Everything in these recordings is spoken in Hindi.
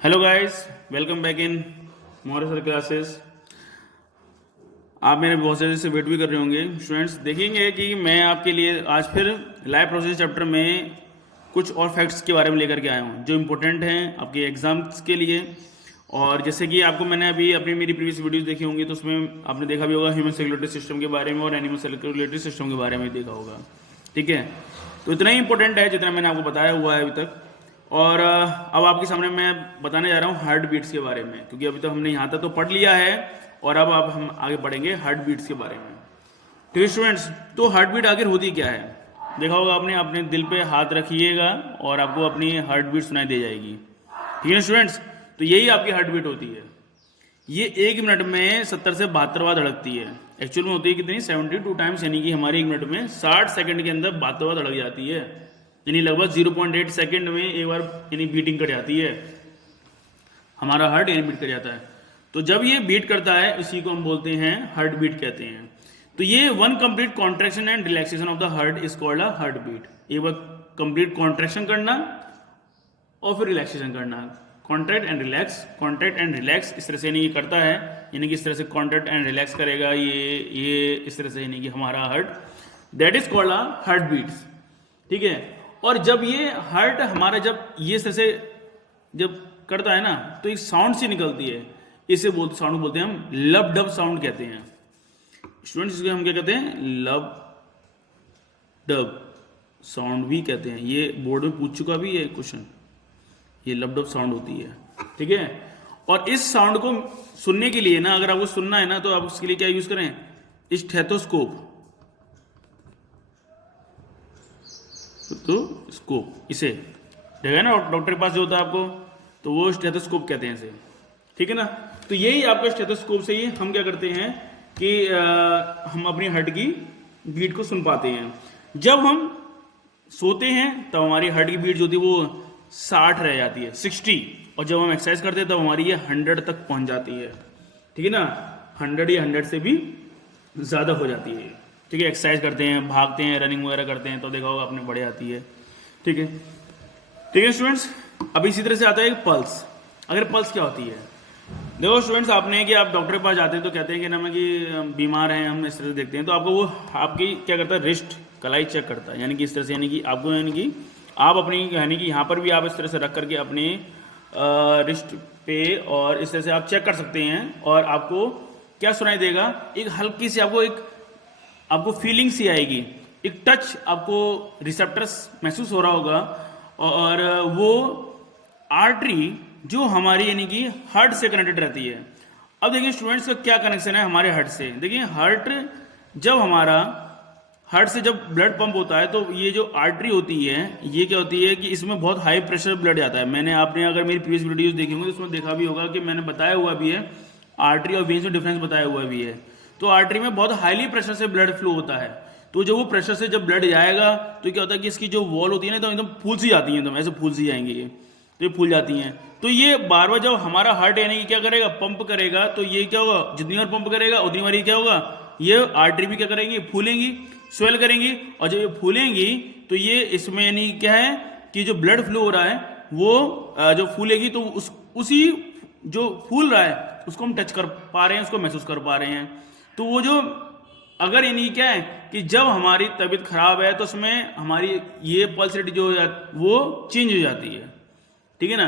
Hello guys, welcome back in more sir classes. आप मेरे बहुत सारे से वेट भी कर रहे होंगे स्टूडेंट्स। देखेंगे कि मैं आपके लिए आज फिर लाइव प्रोसेस चैप्टर में कुछ और फैक्ट्स के बारे में लेकर के आया हूँ जो इम्पोर्टेंट हैं आपके एग्जाम्स के लिए। और जैसे कि आपको मैंने अभी अपनी मेरी प्रीवियस वीडियोस देखी होंगी तो उसमें आपने देखा भी होगा ह्यूमन सर्कुलेटरी सिस्टम के बारे में और एनिमल सर्कुलेटरी सिस्टम के बारे में देखा होगा। ठीक है, तो इतना ही इंपॉर्टेंट है जितना मैंने आपको बताया हुआ है अभी तक। और अब आपके सामने मैं बताने जा रहा हूँ हार्ट बीट्स के बारे में, क्योंकि अभी तक हमने यहाँ तक तो पढ़ लिया है और अब हम आगे पढ़ेंगे हार्ट बीट्स के बारे में। ठीक है स्टूडेंट्स, तो हार्ट बीट आखिर होती क्या है? देखा होगा आपने, अपने दिल पे हाथ रखिएगा और आपको अपनी हार्ट बीट सुनाई दे जाएगी। ठीक है स्टूडेंट्स, तो यही आपकी हार्ट बीट होती है। ये 1 मिनट में 70 से 72 बार धड़कती है। एक्चुअल में होती है कितनी? 72 टाइम्स, यानी कि हमारे 1 मिनट में 60 सेकंड के अंदर 72 बार धड़क जाती है। यानी लगभग 0.8 सेकंड में एक बार यानी बीटिंग कर जाती है, हमारा हार्ट यानी बीट कर जाता है। तो जब ये बीट करता है इसी को हम बोलते हैं हार्ट बीट कहते हैं। तो ये one complete contraction and relaxation of the heart is called a heartbeat. एक बार कंप्लीट कॉन्ट्रैक्शन करना और फिर रिलैक्सेशन करना, कॉन्ट्रैक्ट एंड रिलैक्स इस तरह से यानी कि करता है, यानी कि इस तरह से कॉन्ट्रैक्ट एंड रिलैक्स करेगा ये इस तरह से, यानी कि हमारा heart, that is called a heartbeats. ठीक है, और जब ये हार्ट हमारा जब ये इस तरह से जब करता है ना तो एक साउंड सी निकलती है, इसे साउंड बोलते हैं हम लब डब साउंड कहते हैं स्टूडेंट्स। इसको हम क्या कहते हैं? लब डब साउंड भी कहते हैं। ये बोर्ड में पूछ चुका भी है क्वेश्चन, ये लब डब साउंड होती है। ठीक है, और इस साउंड को सुनने के लिए ना, अगर आपको सुनना है ना तो आप उसके लिए क्या यूज करें? स्टेथोस्कोप। तो स्कोप इसे देखा ना डॉक्टर के पास जो होता है आपको, तो वो स्टेथोस्कोप कहते हैं इसे। ठीक है ना, तो यही आपका स्टेथोस्कोप से ही हम क्या करते हैं कि हम अपनी हार्ट की बीट को सुन पाते हैं। जब हम सोते हैं तब हमारी हार्ट की बीट जो होती है वो 60 रह जाती है, 60, और जब हम एक्सरसाइज करते हैं तब हमारी ये 100 तक पहुंच जाती है। ठीक है ना, 100 या 100 से भी ज़्यादा हो जाती है। ठीक है, एक्सरसाइज करते हैं, भागते हैं, रनिंग वगैरह करते हैं तो देखा होगा आपने बढ़ जाती है। ठीक है, ठीक है स्टूडेंट्स, अब इसी तरह से आता है पल्स। अगर पल्स क्या होती है, देखो स्टूडेंट्स, आपने कि आप डॉक्टर के पास जाते हैं तो कहते हैं कि ना मैं कि बीमार हैं, हम इस तरह से देखते हैं तो आपको वो आपकी क्या करता है? रिस्ट कलाई चेक करता है, यानी कि इस तरह से, यानी कि आपको यानी कि आप अपनी यानी कि यहाँ पर भी आप इस तरह से रख करके अपने रिस्ट पे और इस तरह से आप चेक कर सकते हैं। और आपको क्या सुनाई देगा? एक हल्की सी आपको फीलिंग सी आएगी, एक टच आपको रिसेप्टर्स महसूस हो रहा होगा, और वो आर्टरी जो हमारी यानी कि हार्ट से कनेक्टेड रहती है। अब देखिए स्टूडेंट्स का क्या कनेक्शन है हमारे हार्ट से। देखिए हार्ट से जब ब्लड पंप होता है तो ये जो आर्टरी होती है ये क्या होती है कि इसमें बहुत हाई प्रेशर ब्लड जाता है। आपने अगर मेरी प्रीवियस वीडियोस देखी होंगी तो उसमें देखा भी होगा कि मैंने बताया हुआ भी है, आर्टरी और वेन्स में डिफरेंस बताया हुआ भी है। तो आर्टरी में बहुत हाईली प्रेशर से ब्लड फ्लो होता है, तो जब वो प्रेशर से जब ब्लड जाएगा तो क्या होता है कि इसकी जो वॉल होती है ना तो एकदम फूल सी जाती है, एकदम ऐसे फूल सी जाएंगे ये, तो ये फूल जाती हैं। तो ये बार बार जब हमारा हार्ट यानी कि क्या करेगा? पंप करेगा, तो ये क्या होगा? जितनी बार पंप करेगा उतनी बार ये क्या होगा? ये आर्टरी भी क्या करेंगी? फूलेंगी, स्वेल करेंगी, और जब ये फूलेंगी तो ये इसमें यानी क्या है कि जो ब्लड फ्लो हो रहा है वो जो फूलेगी तो उसी जो फूल रहा है उसको हम टच कर पा रहे हैं, उसको महसूस कर पा रहे हैं। तो वो जो अगर यानी क्या है कि जब हमारी तबीयत खराब है तो उसमें हमारी ये पल्स रेट जो वो चेंज हो जाती है। ठीक है ना,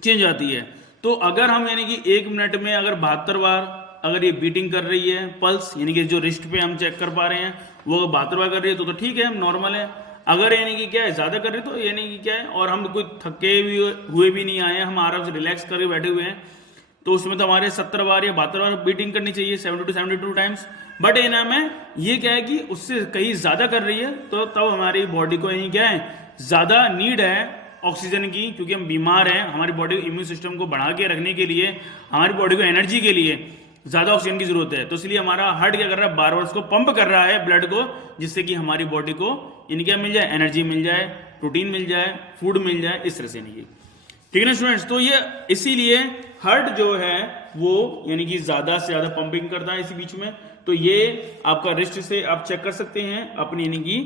चेंज हो जाती है। तो अगर हम यानी कि 1 मिनट में अगर 72 बार अगर ये बीटिंग कर रही है पल्स, यानी कि जो रिस्ट पे हम चेक कर पा रहे हैं वो अगर 72 बार कर रही है तो ठीक है, हम नॉर्मल है। अगर यानी कि क्या है ज़्यादा कर रहे तो यानी कि क्या है, और हम कोई थके भी हुए भी नहीं आए हैं, हम आराम से रिलैक्स करके बैठे हुए हैं, तो उसमें तो हमारे 70 बार या 72 बार बीटिंग करनी चाहिए, 72 टाइम्स। बट इना में ये क्या है कि उससे कहीं ज़्यादा कर रही है तो तब हमारी बॉडी को यानी क्या है ज़्यादा नीड है ऑक्सीजन की, क्योंकि हम बीमार हैं। हमारी बॉडी इम्यून सिस्टम को बढ़ा के रखने के लिए, हमारी बॉडी को एनर्जी के लिए ज़्यादा ऑक्सीजन की जरूरत है। तो इसलिए हमारा हार्ट क्या कर रहा है? बार बार उसको पंप कर रहा है ब्लड को, जिससे कि हमारी बॉडी को यानी क्या मिल जाए? एनर्जी मिल जाए, प्रोटीन मिल जाए, फूड मिल जाए, इस तरह से नहीं। ठीक है ना स्टूडेंट्स, तो ये इसीलिए हार्ट जो है वो यानी कि ज़्यादा से ज़्यादा पंपिंग करता है इसी बीच में। तो ये आपका रिस्ट से आप चेक कर सकते हैं अपनी यानी कि,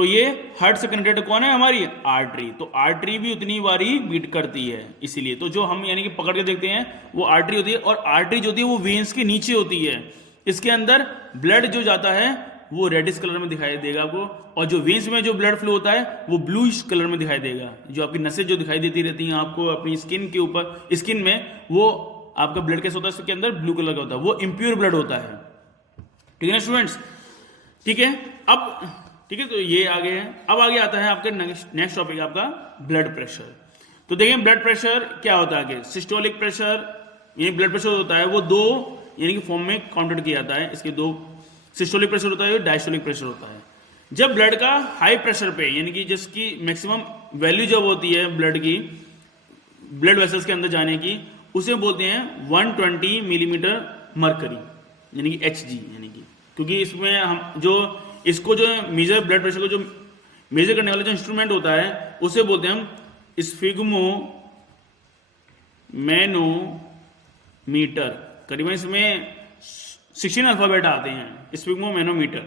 तो ये हार्ट से कनेक्टेड कौन है हमारी आर्टरी, तो आर्टरी भी उतनी बारी बीट करती है, इसीलिए तो जो हम यानी कि पकड़ के देखते हैं वो आर्टरी होती है, और आर्टरी जो होती है वो वेन्स के नीचे होती है। इसके अंदर ब्लड जो जाता है वो रेडिश कलर में दिखाई देगा आपको, और जो वेन्स में जो ब्लड फ्लो होता है वो ब्लूइश कलर में दिखाई देगा। जो आपकी नसें जो दिखाई देती रहती हैं आपको अपनी स्किन के ऊपर, स्किन में, वो आपका ब्लड कैसा होता है, इसके अंदर ब्लू कलर का होता है, वो इम्प्योर ब्लड होता है। ठीक है ना स्टूडेंट्स, ठीक है। अब ठीक है, तो ये आगे है। अब आगे आता है आपका नेक्स्ट टॉपिक आपका ब्लड प्रेशर। तो देखिए ब्लड प्रेशर क्या होता है आगे, सिस्टोलिक प्रेशर, ये ब्लड प्रेशर होता है वो दो यानी कि फॉर्म में काउंटेड किया जाता है। इसके दो, सिस्टोलिक प्रेशर होता है, डायस्टोलिक प्रेशर होता है। जब ब्लड का हाई प्रेशर पे यानी कि जिसकी मैक्सिमम वैल्यू जब होती है ब्लड की, ब्लड वेसल्स के अंदर जाने की, उसे बोलते हैं 120 मिलीमीटर मरकरी यानी कि Hg, यानी कि क्योंकि इसमें हम जो इसको जो मेजर ब्लड प्रेशर को जो मेजर करने वाला जो इंस्ट्रूमेंट होता है उसे बोलते हैं हम स्फिग्मो मैनोमीटर। करीबन इसमें 16 अल्फाबेट आते हैं, स्फिग्मो मैनोमीटर,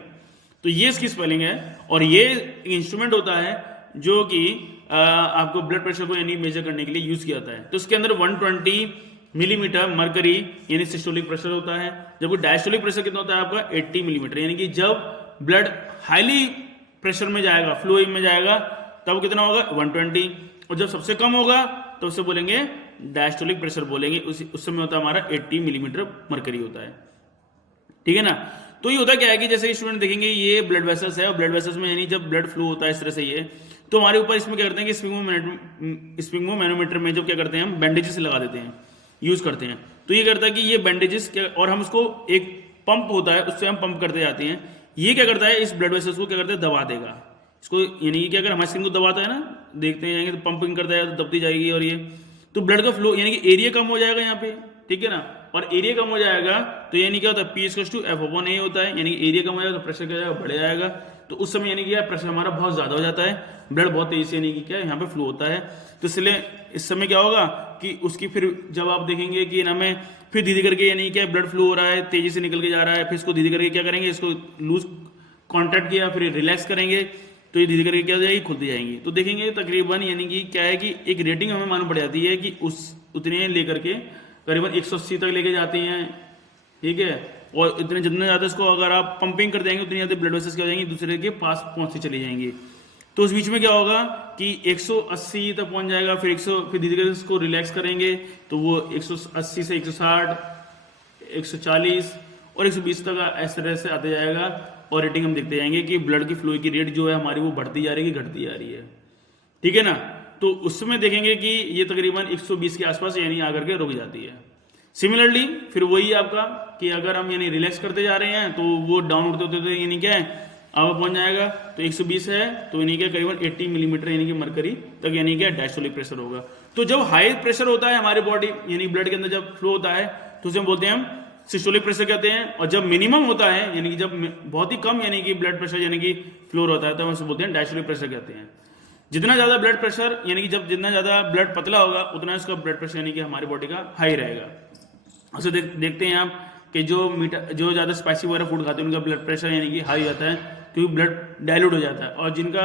तो ये इसकी स्पेलिंग है। और ये इंस्ट्रूमेंट होता है जो कि आपको ब्लड प्रेशर को यानी मेजर करने के लिए यूज किया जाता है। तो इसके अंदर 120 मिलीमीटर मरकरी यानी सिस्टोलिक प्रेशर होता है, जबकि डायस्टोलिक प्रेशर कितना होता है आपका 80 मिलीमीटर, यानी कि जब ब्लड हाईली प्रेशर में जाएगा, फ्लो में जाएगा, तब कितना होगा 120, और जब सबसे कम होगा तो उसे बोलेंगे डायस्टोलिक प्रेशर बोलेंगे, उस समय होता है हमारा 80 मिलीमीटर मरकरी होता है। ठीक है ना। तो ये होता क्या है कि जैसे कि स्टूडेंट देखेंगे ये ब्लड वेसल्स है, और ब्लड वेसल्स में यानी जब ब्लड फ्लो होता है इस तरह से, ये तो हमारे ऊपर इसमें क्या करते हैं कि स्फिग्मो मैनोमीटर में जो क्या करते हैं हम बैंडेजेस लगा देते हैं, यूज करते हैं। तो ये करता है कि ये बैंडेजेस क्या, और हम उसको एक पंप होता है उससे हम पंप करते जाते हैं, ये क्या करता है इस ब्लड वेसल्स को क्या करता है दबा देगा इसको, यानी कि क्या अगर हमारी स्किन को दबाता है ना, देखते हैं तो पंपिंग करता है तो दबती जाएगी, और ये तो ब्लड का फ्लो यानी कि एरिया कम हो जाएगा यहाँ पे, ठीक है ना। और एरिया कम हो जाएगा तो यानी क्या होता है P=F/A होता है, यानी कि एरिया कम हो जाएगा तो प्रेशर क्या जाएगा बढ़ जाएगा। तो उस समय यानी कि प्रेशर हमारा बहुत ज्यादा हो जाता है, ब्लड बहुत तेजी से यानी कि क्या यहाँ पे फ्लो होता है। तो इसलिए इस समय क्या होगा कि उसकी फिर जब आप देखेंगे कि हमें फिर धीरे करके यानी क्या ब्लड फ्लो हो रहा है, तेजी से निकल के जा रहा है, फिर इसको धीरे करके क्या करेंगे, इसको लूज कॉन्ट्रैक्ट किया फिर रिलैक्स करेंगे, तो ये धीरे करके क्या हो जाएगी, खुलती जाएंगी। तो देखेंगे तकरीबन यानी कि क्या है कि एक रेटिंग हमें मालूम पड़ जाती है कि उस उतने लेकर के करीबन 180 तक लेके जाती हैं, ठीक है। और इतने जितना ज़्यादा इसको अगर आप पंपिंग कर देंगे उतनी ज़्यादा ब्लड वेसल्स क्या हो जाएंगी, दूसरे के पास पहुँचती चली जाएंगी। तो उस बीच में क्या होगा कि 180 तक पहुँच जाएगा, फिर 100, फिर धीरे धीरे इसको रिलैक्स करेंगे तो वो 180 से 160, 140 और 120 तक इस तरह से आते जाएगा। और रेटिंग हम देखते जाएंगे कि ब्लड की फ्लो की रेट जो है हमारी वो बढ़ती जा रही है कि घटती जा रही है, ठीक है ना। तो उस समय देखेंगे कि ये तकरीबन 120 के आसपास यानी आकर के रुक जाती है। सिमिलरली फिर वही आपका कि अगर हम यानी रिलैक्स करते जा रहे हैं तो वो डाउन होते होते यानी क्या है अब पहुंच जाएगा, तो 120 है तो यानी क्या करीबन 80 मिलीमीटर यानी कि मरकरी तक यानी क्या डायस्टोलिक प्रेशर होगा। तो जब हाई प्रेशर होता है हमारे बॉडी यानी ब्लड के अंदर जब फ्लो होता है तो उसे हम बोलते हैं हम सिस्टोलिक प्रेशर कहते हैं। और जब मिनिमम होता है यानी कि जब बहुत ही कम यानी कि ब्लड प्रेशर यानी कि फ्लो होता है तो हम उसे बोलते हैं डायस्टोलिक प्रेशर कहते हैं। जितना ज़्यादा ब्लड प्रेशर यानी कि जब जितना ज़्यादा ब्लड पतला होगा उतना उसका ब्लड प्रेशर यानी कि हमारी बॉडी का हाई रहेगा। उसे देखते हैं आप कि जो ज़्यादा स्पाइसी वगैरह फूड खाते हैं उनका ब्लड प्रेशर यानी कि हाई होता है क्योंकि ब्लड डाइल्यूट हो जाता है, और जिनका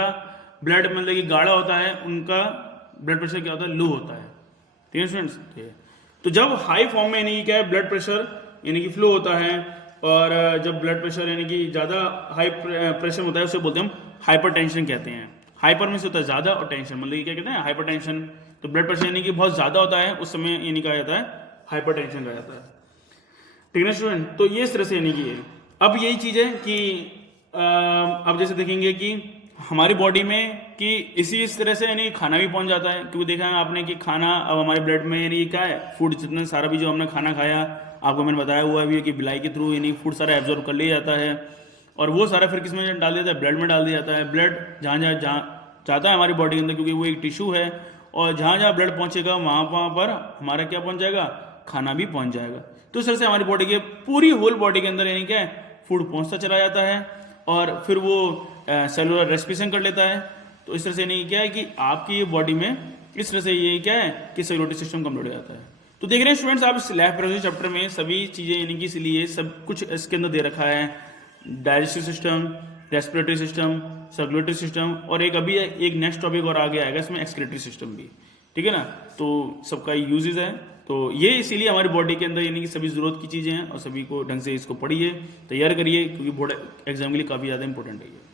ब्लड मतलब कि गाढ़ा होता है उनका ब्लड प्रेशर क्या होता है लो होता है, ठीक है स्टूडेंट्स। तो जब हाई फॉर्म में यानी कि क्या है ब्लड प्रेशर यानी कि फ्लो होता है, और जब ब्लड प्रेशर यानी कि ज़्यादा हाई प्रेशर होता है उसे बोलते हैं हम हाइपरटेंशन कहते हैं। हाइपर में से होता है ज़्यादा और टेंशन मतलब कि क्या कहते हैं हाइपरटेंशन। तो ब्लड प्रेशर यानी कि बहुत ज़्यादा होता है उस समय यानी कहा जाता है हाइपरटेंशन कहा जाता है, ठीक है स्टूडेंट। तो ये इस तरह से यानी कि अब यही चीज़ है कि अब जैसे देखेंगे कि हमारी बॉडी में कि इस तरह से यानी खाना भी पहुंच जाता है, क्योंकि देखा है आपने कि खाना अब हमारे ब्लड में यानी क्या है फूड जितना सारा भी जो हमने खाना खाया आपको मैंने बताया हुआ भी है कि बिलाई के थ्रू यानी फूड सारा एब्जॉर्ब कर लिया जाता है, और वो सारा फिर किस में डाल दिया जाता है ब्लड में डाल दिया जाता है। ब्लड जहाँ जाता है हमारी बॉडी के अंदर क्योंकि वो एक टिश्यू है, और जहाँ ब्लड पहुँचेगा वहाँ पर हमारा क्या पहुँच जाएगा खाना भी पहुँच जाएगा। तो इस तरह से हमारी बॉडी के पूरी होल बॉडी के अंदर यानी क्या है फूड पहुँचता चला जाता है, और फिर वो सेलुलर रेस्पिरेशन कर लेता है। तो इस तरह से नहीं क्या है कि आपकी बॉडी में इस तरह से ये क्या है कि सर्कुलेटरी सिस्टम कमजोर हो जाता है। तो देख रहे हैं स्टूडेंट्स आप इस लैब प्रोसेस चैप्टर में सभी चीज़ें यानी कि इसलिए सब कुछ इसके अंदर दे रखा है, digestive system, respiratory system, circulatory system, और एक अभी एक नेक्स्ट टॉपिक और आगे आएगा इसमें एक्सक्रीटरी सिस्टम भी, ठीक है ना। तो सबका यूजेज है, तो ये इसीलिए हमारी बॉडी के अंदर यानी कि सभी ज़रूरत की चीज़ें हैं और सभी को ढंग से इसको पढ़िए, तैयार करिए, क्योंकि बोर्ड एग्जाम के लिए काफ़ी ज़्यादा इंपॉर्टेंट है ये।